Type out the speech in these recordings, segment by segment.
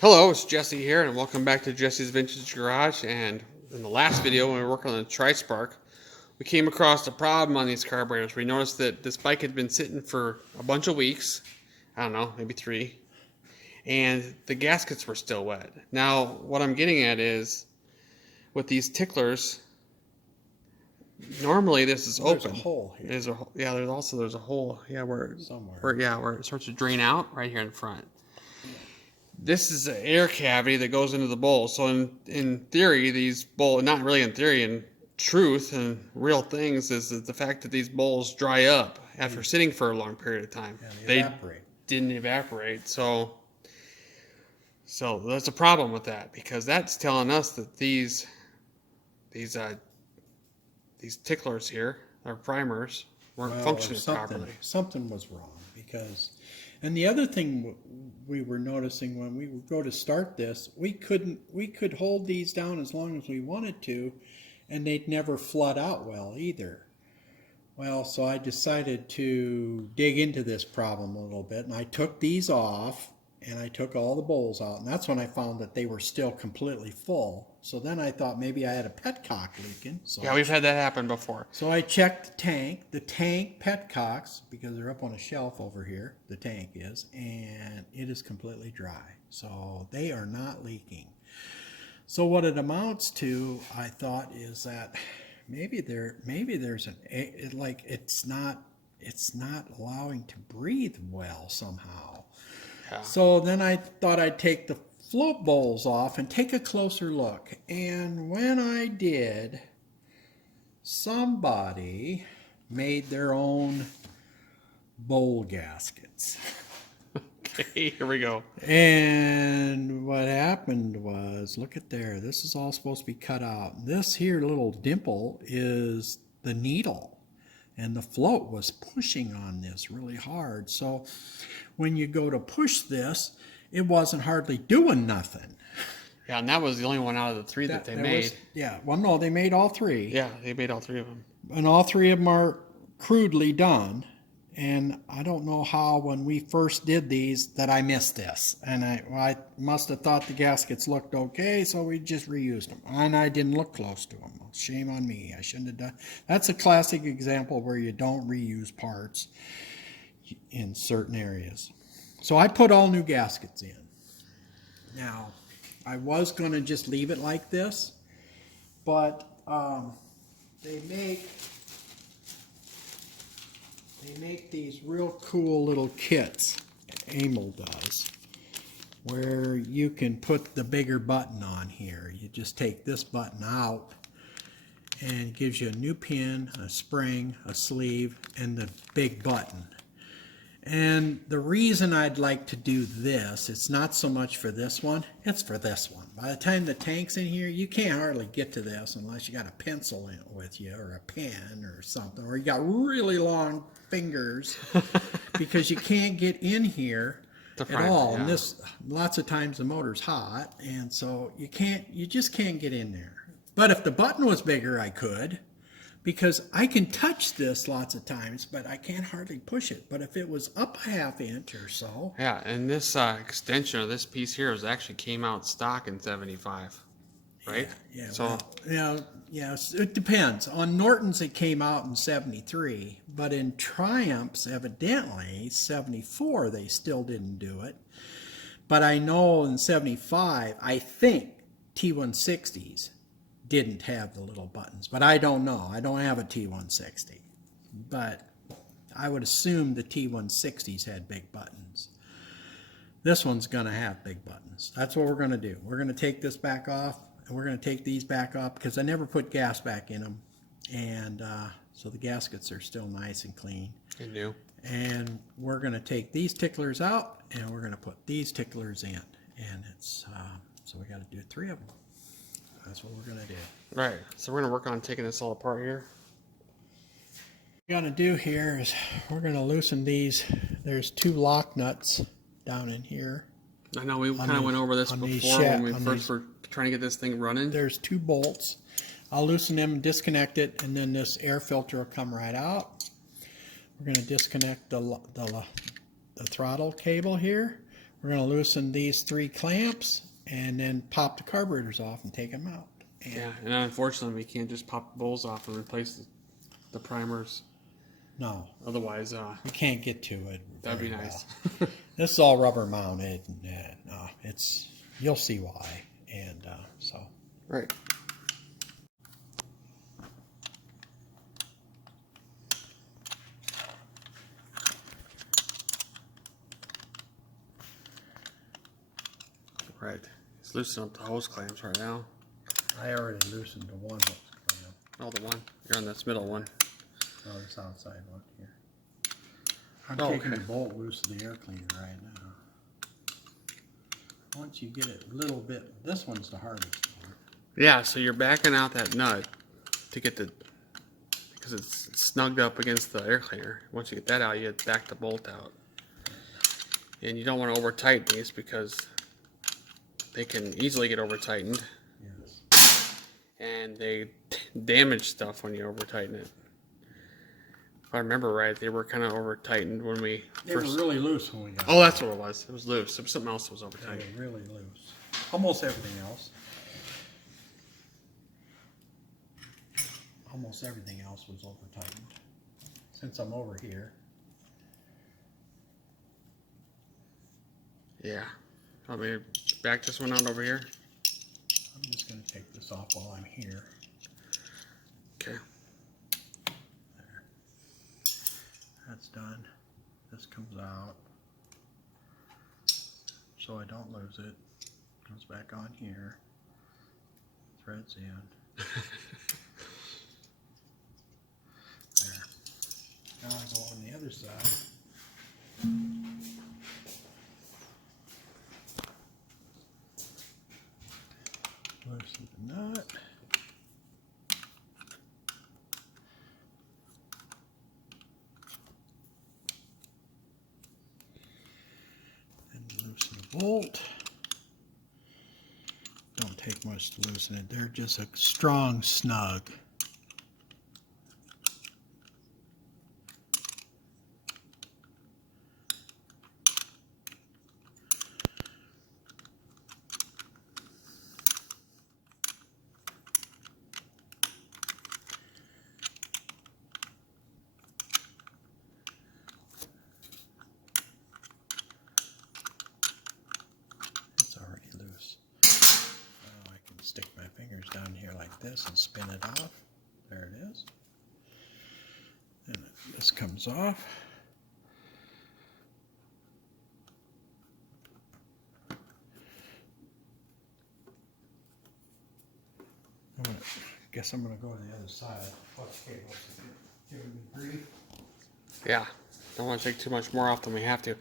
Hello, it's Jesse here, and welcome back to Jesse's Vintage Garage. And in the last video, when we were working on the Tri-Spark, we came across a problem on these carburetors. We noticed that this bike had been sitting for a bunch of weeks, I don't know, maybe 3, and the gaskets were still wet. Now, what I'm getting at is, with these ticklers, normally this is open. There's a hole here. There's a hole, Somewhere. where it starts to drain out right here in front. This is an air cavity that goes into the bowl. So in theory, these bowls, not really in theory, in truth and real things, is that the fact that these bowls dry up after sitting for a long period of time. Yeah, they evaporate. didn't evaporate. So there's a problem with that, because that's telling us that these ticklers here, our primers, weren't functioning properly. Something was wrong and the other thing we were noticing when we would go to start this, we could hold these down as long as we wanted to, and they'd never flood out well either. Well, so I decided to dig into this problem a little bit, and I took these off and I took all the bowls out, and that's when I found that they were still completely full. So then I thought maybe I had a petcock leaking. So Yeah, we've had that happen before. So I checked the tank petcocks, because they're up on a shelf over here, the tank is, and it is completely dry. So they are not leaking. So what it amounts to, I thought, is that maybe there's it's not allowing to breathe well somehow. Yeah. So then I thought I'd take the float bowls off and take a closer look. And when I did, somebody made their own bowl gaskets. Okay, here we go. And what happened was, look at there, this is all supposed to be cut out. This here little dimple is the needle, and the float was pushing on this really hard. So when you go to push this, it wasn't hardly doing nothing. Yeah, and that was the only one out of the 3 that they made. Well, no, they made all 3. Yeah, they made all 3 of them. And all 3 of them are crudely done. And I don't know how, when we first did these, that I missed this. And I must have thought the gaskets looked okay, so we just reused them. And I didn't look close to them. Shame on me. I shouldn't have done. That's a classic example where you don't reuse parts in certain areas. So I put all new gaskets in. Now, I was going to just leave it like this, but they make these real cool little kits, Amel does, where you can put the bigger button on here. You just take this button out, and it gives you a new pin, a spring, a sleeve, and the big button. And the reason I'd like to do this, it's not so much for this one, it's for this one. By the time the tank's in here, you can't hardly get to this unless you got a pencil in it with you, or a pen or something, or you got really long fingers, because you can't get in here at all. Yeah. And this, lots of times the motor's hot, and so you just can't get in there. But if the button was bigger, I could, because I can touch this lots of times, but I can't hardly push it. But if it was up a ½ inch or so. Yeah, and this extension of this piece here actually came out stock in 75, right? Yeah. So well, yes, it depends. On Norton's it came out in 73, but in Triumph's, evidently 74, they still didn't do it. But I know in 75, I think T160s didn't have the little buttons, but I don't know. I don't have a T160, but I would assume the T160s had big buttons. This one's going to have big buttons. That's what we're going to do. We're going to take this back off, and we're going to take these back off, because I never put gas back in them, and so the gaskets are still nice and clean and new. And we're going to take these ticklers out, and we're going to put these ticklers in, and it's so we got to do 3 of them. That's what we're going to do. Right. So we're going to work on taking this all apart here. What we're going to do here is we're going to loosen these. There's 2 lock nuts down in here. I know we kind of went over this before when we first were trying to get this thing running. There's 2 bolts. I'll loosen them and disconnect it, and then this air filter will come right out. We're going to disconnect the throttle cable here. we're going to loosen these 3 clamps and then pop the carburetors off and take them out. And Yeah, and unfortunately we can't just pop the bowls off and replace the primers. no, Otherwise, we can't get to it. that'd be very nice. well. This is all rubber mounted, and it's, you'll see why. And so. Right. Right. He's loosening up the hose clamps right now. I already loosened the one hose clamp. Oh, the one. You're on this middle one. Oh, this outside one here. I'm Oh, taking okay. the bolt loose of the air cleaner right now. Once you get it a little bit, this one's the hardest one. Yeah, so you're backing out that nut to get the, because it's snugged up against the air cleaner. Once you get that out, you back the bolt out. And you don't want to over tighten these because they can easily get over tightened. Yes. And they damage stuff when you over tighten it. If I remember right, they were kind of over tightened when we They were really loose when we got Oh, that's what it was. It was loose. It was something else that was over They tightened. were really loose. Almost everything else. Almost everything else was over tightened. Since I'm over here. Yeah. Want me to back this one out over here? I'm just going to take this off while I'm here. Okay. There. That's done. This comes out. So I don't lose it. Comes back on here. Threads in. There. Now I go on the other side. Loosen the nut. And loosen the bolt. Don't take much to loosen it. They're just a strong snug. It's already loose. Now I can stick my fingers down here like this and spin it off. There it is. And this comes off. Guess I'm gonna go to the other side. Flux cables giving me grief. Yeah. Don't want to take too much more off than we have to.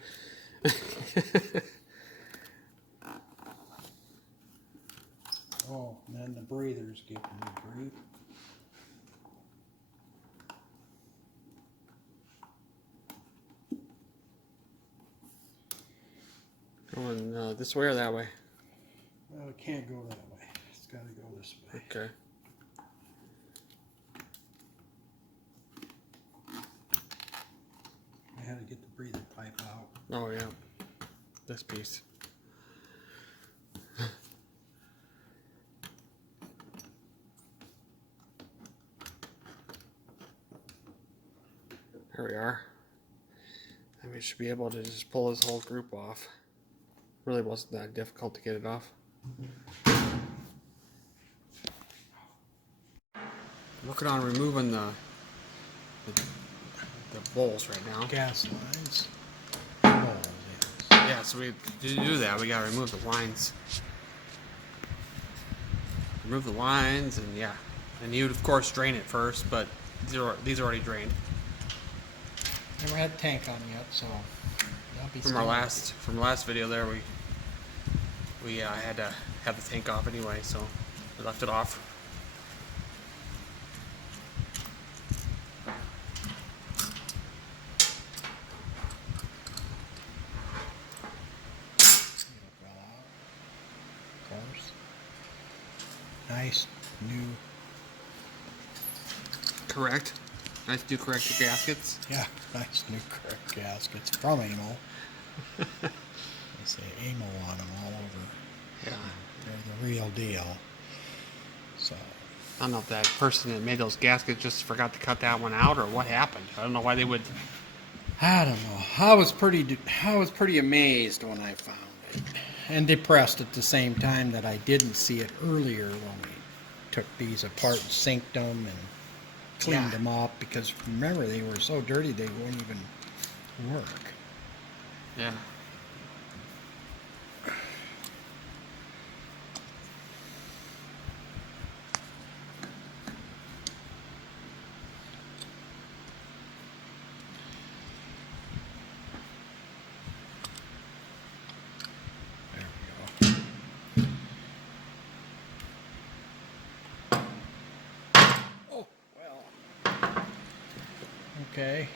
Oh, and then the breather's giving me grief. Going this way or that way? Well, it can't go that way. It's got to go this way. Okay. I had to get the breather pipe out. Oh, yeah. This piece. There we are. And we should be able to just pull this whole group off. Really wasn't that difficult to get it off. Working on removing the bowls right now. Gas lines. Oh, yes. Yeah, so we to do that we gotta remove the lines. Remove the lines and yeah. And you'd of course drain it first, but these are already drained. Never had a tank on yet, so that'll be From our last video there we had to have the tank off anyway, so we left it off. Of course. Nice new. Correct. Nice to correct the gaskets. Yeah, nice new correct gaskets from Anal. You see ammo on them all over. Yeah. They're the real deal. So I don't know if that person that made those gaskets just forgot to cut that one out or what happened. I don't know why they would. I don't know. I was pretty amazed when I found it, and depressed at the same time that I didn't see it earlier when we took these apart and synced them and cleaned them up. Because remember, they were so dirty they wouldn't even work. Yeah. There we go. Oh well. Okay.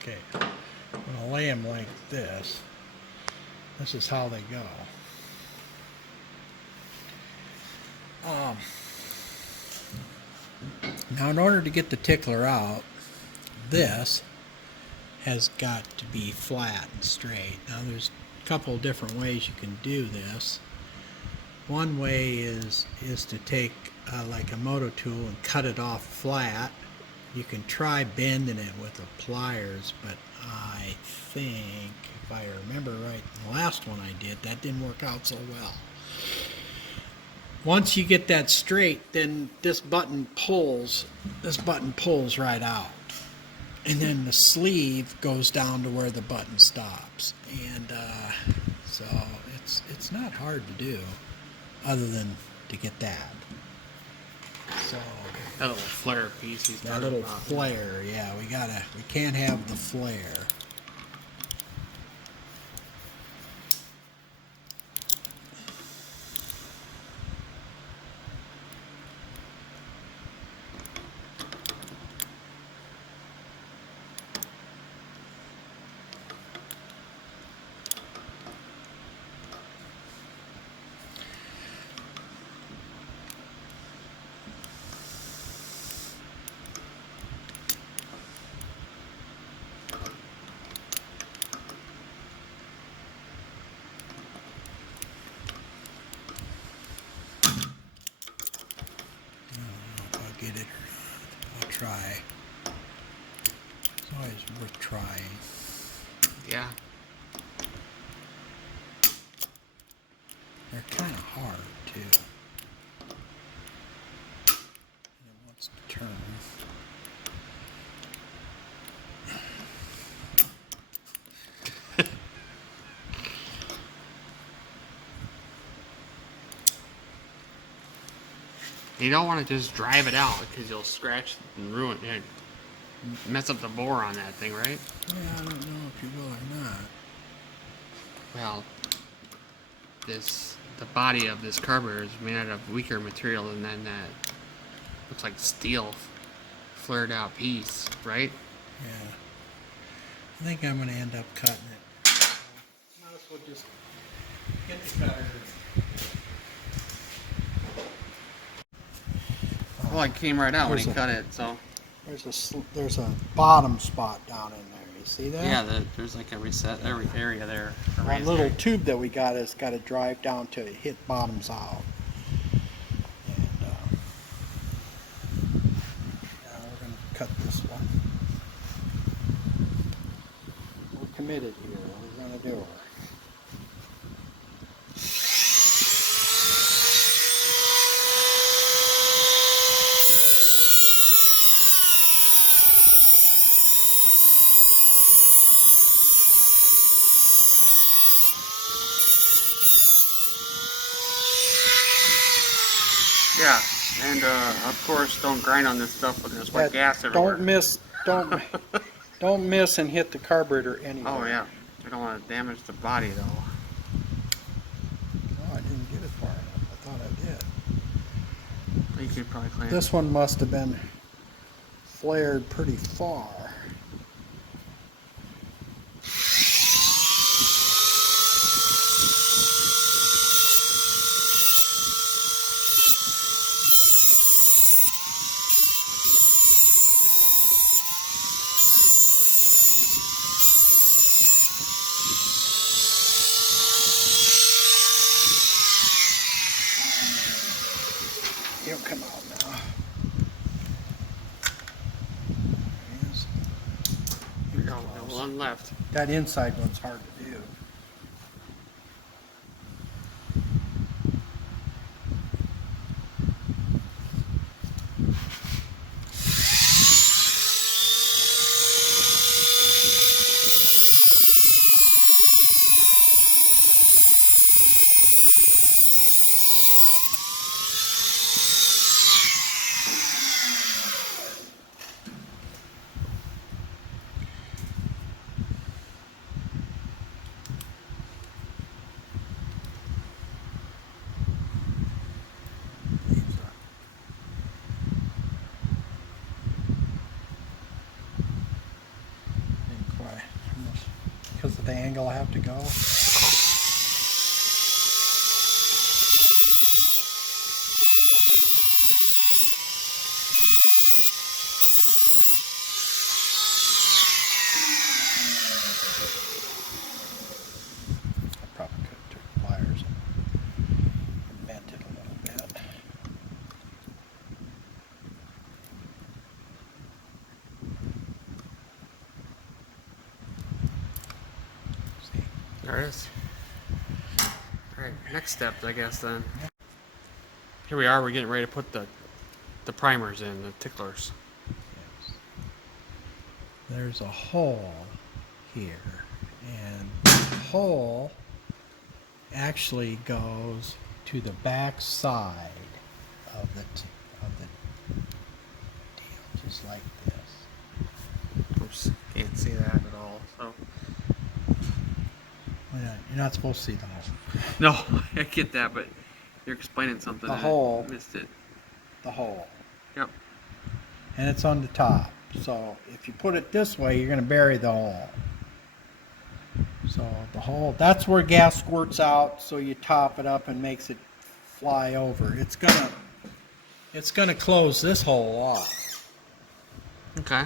Okay, I'm going to lay them like this. This is how they go. Now, in order to get the tickler out, this has got to be flat and straight. Now, there's a couple of different ways you can do this. One way is to take like a moto tool and cut it off flat. You can try bending it with the pliers, but I think, if I remember right, the last one I did, that didn't work out so well. Once you get that straight, then this button pulls right out. And then the sleeve goes down to where the button stops. And so it's not hard to do, other than to get that. So That little flare piece he's that talking little about. flare, yeah, we can't have the flare. Get it or not. I'll try. It's always worth trying. Yeah. They're kind of hard too. And it wants to turn. You don't want to just drive it out because you'll scratch and ruin it. Mess up the bore on that thing, right? Yeah, I don't know if you will or not. Well, the body of this carburetor is made out of weaker material than that looks like steel flared out piece, right? Yeah. I think I'm going to end up cutting it. Might as well just get the cutter. Well, it came right out when he cut it, so. There's a bottom spot down in there. You see that? Yeah, there's like a reset area there. One little tube that we got has got to drive down to hit bottoms out. And now we're going to cut this one. We're committed here. We're going to do it. Yeah, and of course, don't grind on this stuff, but there's like gas everywhere. Don't miss and hit the carburetor anywhere. Oh yeah, you don't want to damage the body though. Oh, I didn't get it far enough. I thought I did. You could probably clean This it. one must have been flared pretty far. It'll come out now. There it is. We got one left. That inside one's hard to do. Didn't quite. Because of the angle I have to go. I probably could have took pliers and bent it a little bit. See? There it is. Alright, next step, I guess then. Here we are, we're getting ready to put the primers in, the ticklers. Yes. There's a hole here, and the hole actually goes to the back side of the deal, just like this. Oops, can't see that at all. So You're not supposed to see the hole. no, I get that, but you're explaining something. The and hole. I missed it. The hole. Yep. And it's on the top. So if you put it this way, you're going to bury the hole. So the hole, that's where gas squirts out, so you top it up and makes it fly over. It's gonna close this hole off. Okay.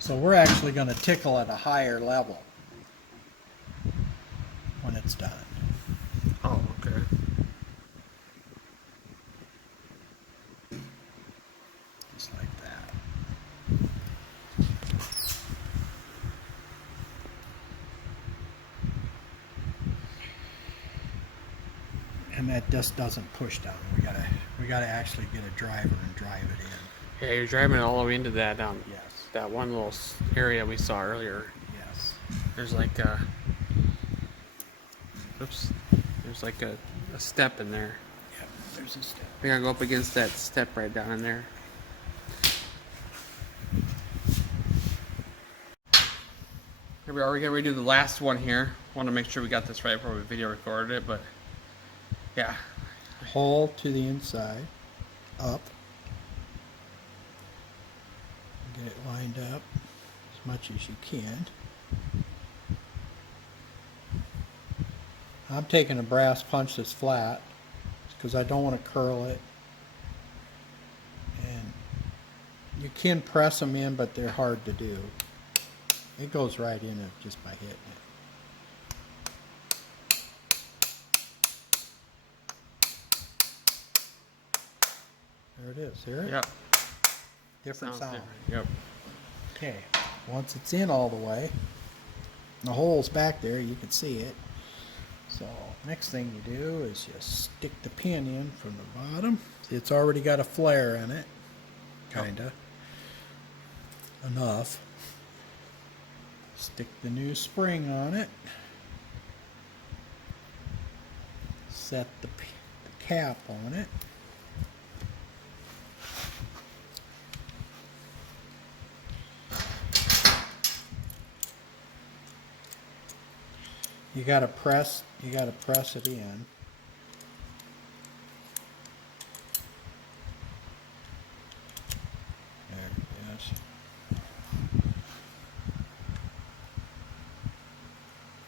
So we're actually going to tickle at a higher level when it's done. Oh, okay. Just like that. And that just doesn't push down. We gotta actually get a driver and drive it in. Yeah, you're driving it all the way into that Yes. that one little area we saw earlier. Yes. There's like oops, there's like a step in there. Yep. There's a step. We gotta go up against that step right down in there. Here we are. We're gonna redo the last one here. Want to make sure we got this right before we video recorded it, but yeah. Hole to the inside, up. Get it lined up as much as you can. I'm taking a brass punch that's flat because I don't want to curl it. And you can press them in, but they're hard to do. It goes right in it just by hitting it. There it is. Hear it? Yep. Different Sounds sound. different. Yep. Okay. Once it's in all the way, the hole's back there, you can see it. So next thing you do is you stick the pin in from the bottom. See, it's already got a flare in it, kinda. Enough. Stick the new spring on it. Set the cap on it. You gotta press it in. There it is.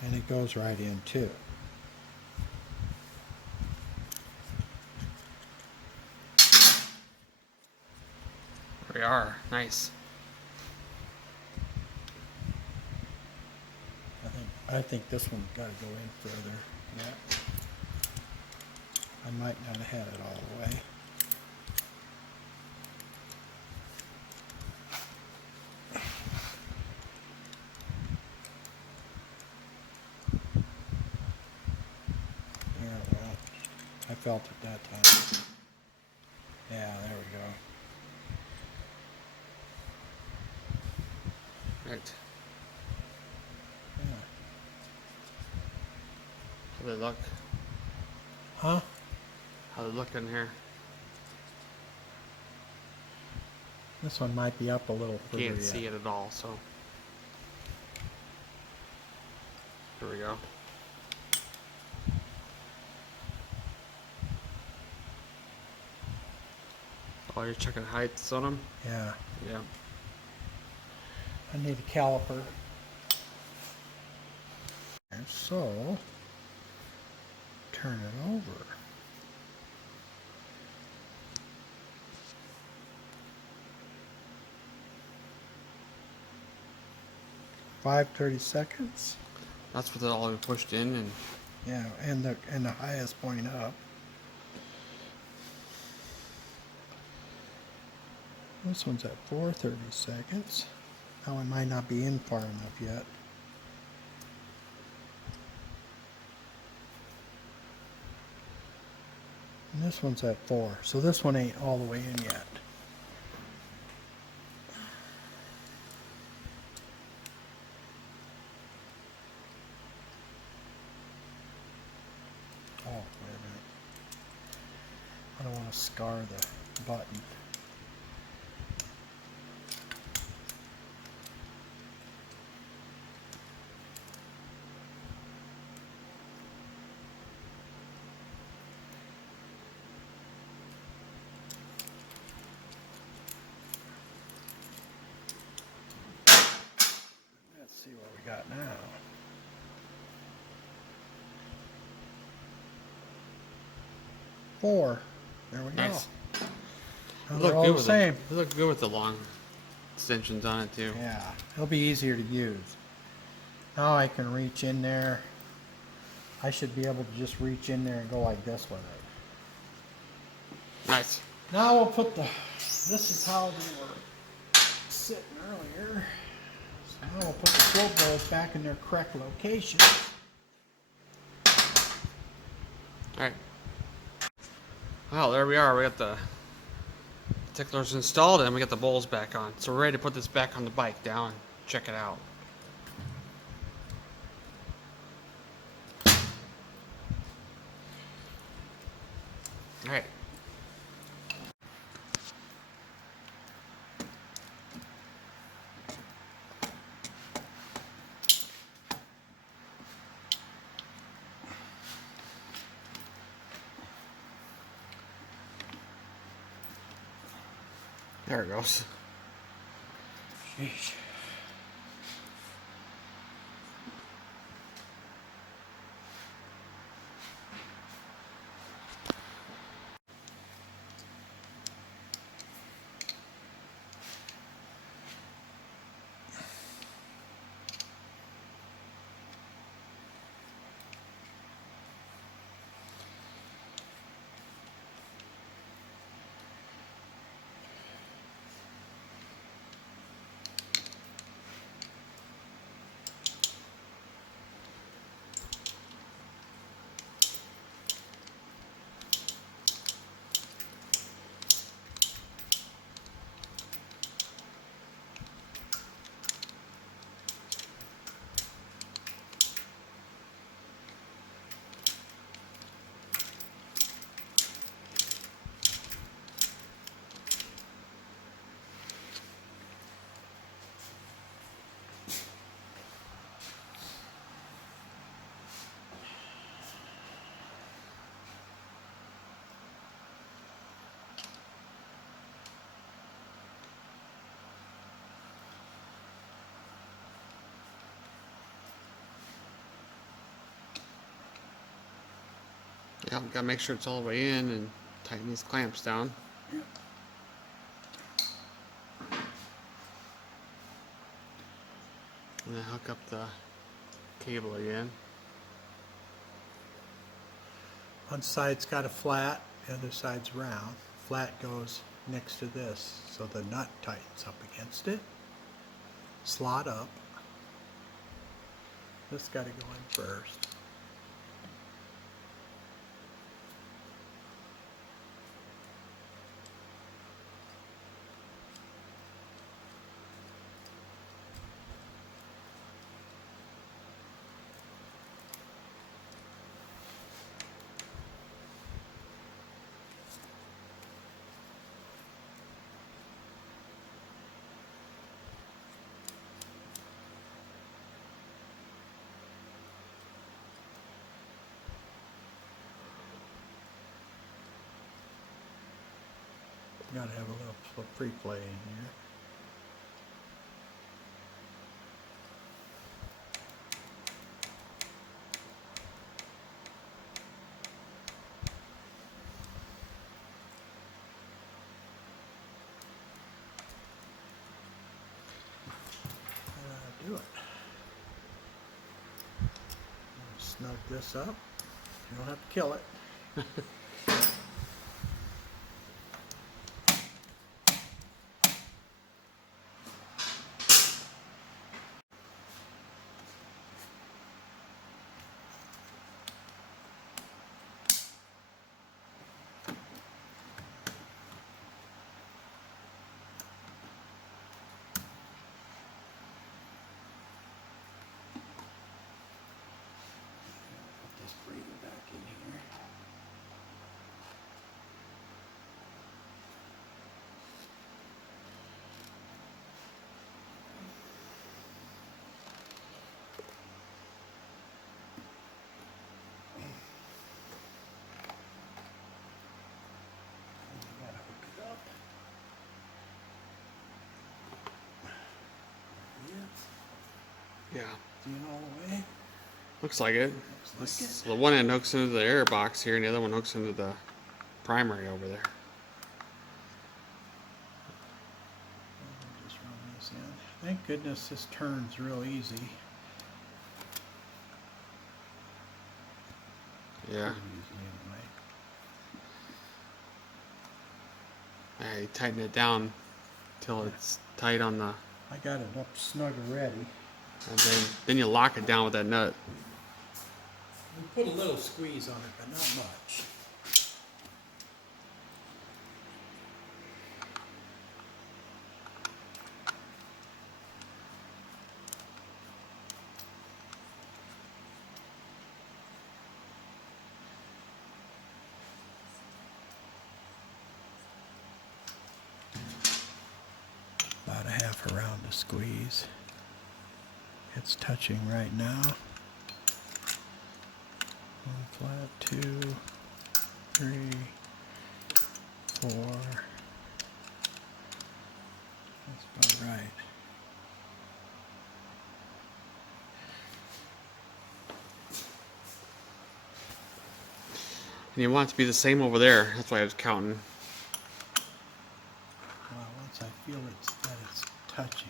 And it goes right in too. There we are. Nice. I think this one's got to go in further. Yeah. I might not have had it all the way. Yeah, well, I felt it that time. Yeah, there we go. Right. Yeah. How they look? Huh? How they look in here? This one might be up a little further Can't yet. see it at all, so. Here we go. Oh, you're checking heights on them? Yeah. Yeah. I need a caliper. And so, turn it over. 5/32. That's with it all been pushed in and Yeah, and the highest point up. This one's at 4/32. Now we might not be in far enough yet. And this one's at 4, so this one ain't all the way in yet. Oh, wait a minute. I don't want to scar the button. Let's see what we got now. Four. There we nice. go. They Now look they're all good the with same. They look good with the long extensions on it too. Yeah, it'll be easier to use. Now I can reach in there. I should be able to just reach in there and go like this with it. Nice. Now we'll put this is how they were sitting earlier. So now we'll put the float balls back in their correct locations. Alright. Well, there we are. We got the ticklers installed and we got the bowls back on. So we're ready to put this back on the bike down and check it out. Alright. There it goes. Sheesh. Gotta make sure it's all the way in and tighten these clamps down. Yep. And then hook up the cable again. One side's got a flat, the other side's round. Flat goes next to this, so the nut tightens up against it. Slot up. This got to go in first. Got to have a little pre-play in here. Do it. Snug this up. You don't have to kill it. Bring it back in here. Gotta hook it up. Yeah. Do you know the way? Looks like it. Looks like The one end hooks into the air box here, and the other one hooks into the primary over there. Just run this in. Thank goodness this turns real easy. Yeah. Pretty easy anyway. Yeah, you tighten it down till it's tight on the, I got it up snug already. and then you lock it down with that nut. We put a little squeeze on it, but not much. About a half a round to squeeze. It's touching right now. One flat, 2, 3, 4. That's about right. And you want it to be the same over there. That's why I was counting. Well, once I feel that it's touching.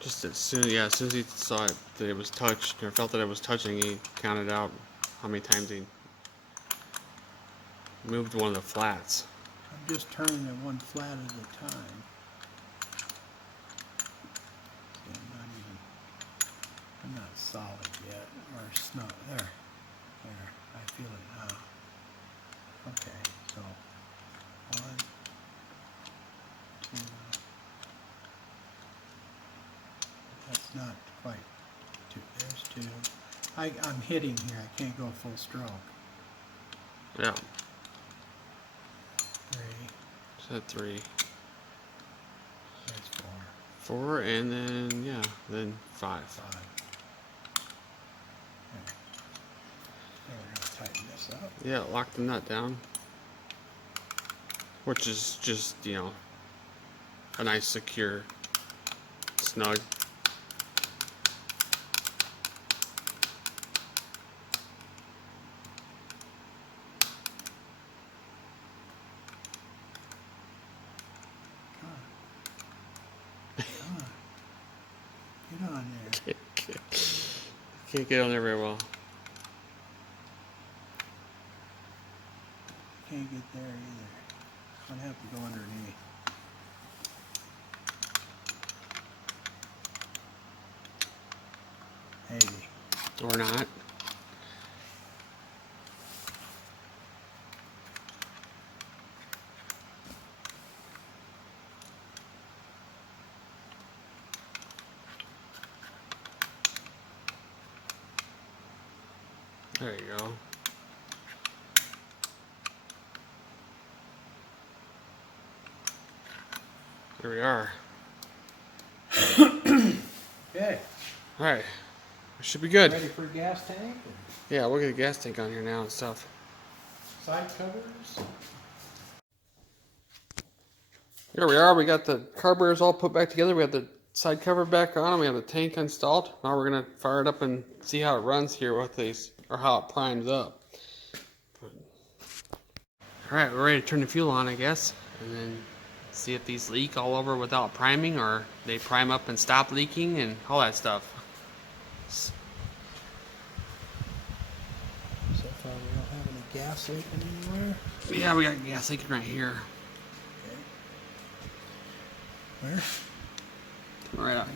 Just as soon as he saw it, that it was touched, or felt that it was touching, he counted out how many times he moved one of the flats. I'm just turning it one flat at a time. See, I'm not solid yet, or snug. There, I feel it now. Okay, so 1, 2. That's not quite 2. There's 2. I'm hitting here. I can't go full stroke. Yeah. 3. So 3. There's 4. 4, and then, then 5. 5. Okay. Now we're going to tighten this up. Yeah, lock the nut down. Which is just, a nice, secure, snug. Can't get on there very well. Can't get there either. I'm gonna have to go underneath. Maybe. Or not. There you go. There we are. Okay. Alright. Should be good. Ready for a gas tank? Yeah, we'll get a gas tank on here now and stuff. Side covers? Here we are. We got the carburetors all put back together. We have the side cover back on. We have the tank installed. Now we're going to fire it up and see how it runs here with these, or how it primes up. Alright, we're ready to turn the fuel on, I guess. And then see if these leak all over without priming, or they prime up and stop leaking and all that stuff. So far we don't have any gas leaking anywhere. Yeah, we got gas leaking right here. Okay. Where? Right out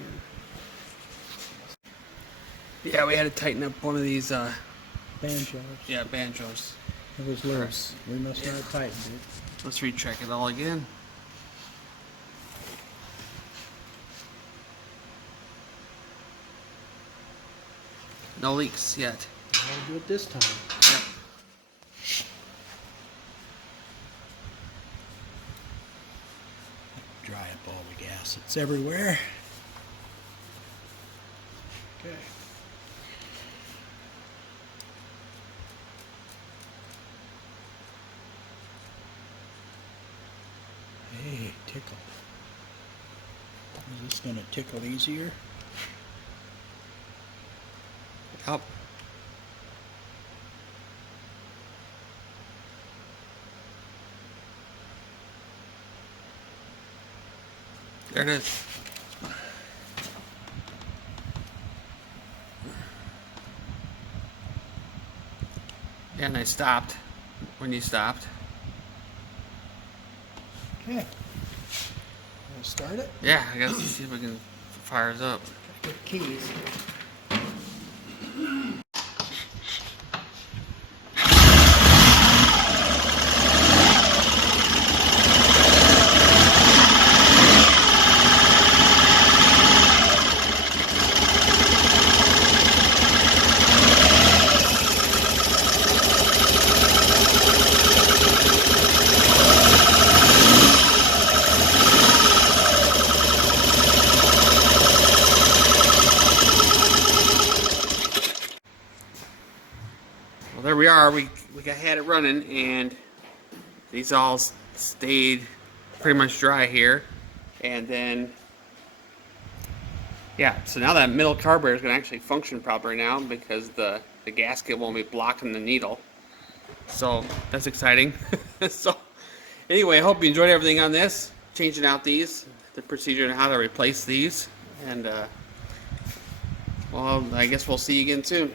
here. Yeah, we had to tighten up one of these, Banjos. yeah, banjos. It was loose. We must not have tightened it. Let's recheck it all again. No leaks yet. I'll do it this time. Yep. Dry up all the gas. It's everywhere. Okay. Hey, tickle. Is this going to tickle easier? Yep. There it is. Yeah, and I stopped when you stopped. Okay. We'll start it. Yeah, I guess let's see if we can fire it up. Get keys. Well, there we are. We had it running, and these all stayed pretty much dry here. And then, yeah, so now that middle carburetor is going to actually function properly now because the gasket won't be blocking the needle. So that's exciting. So anyway, I hope you enjoyed everything on this. Changing out these, the procedure and how to replace these. And, well, I guess we'll see you again soon.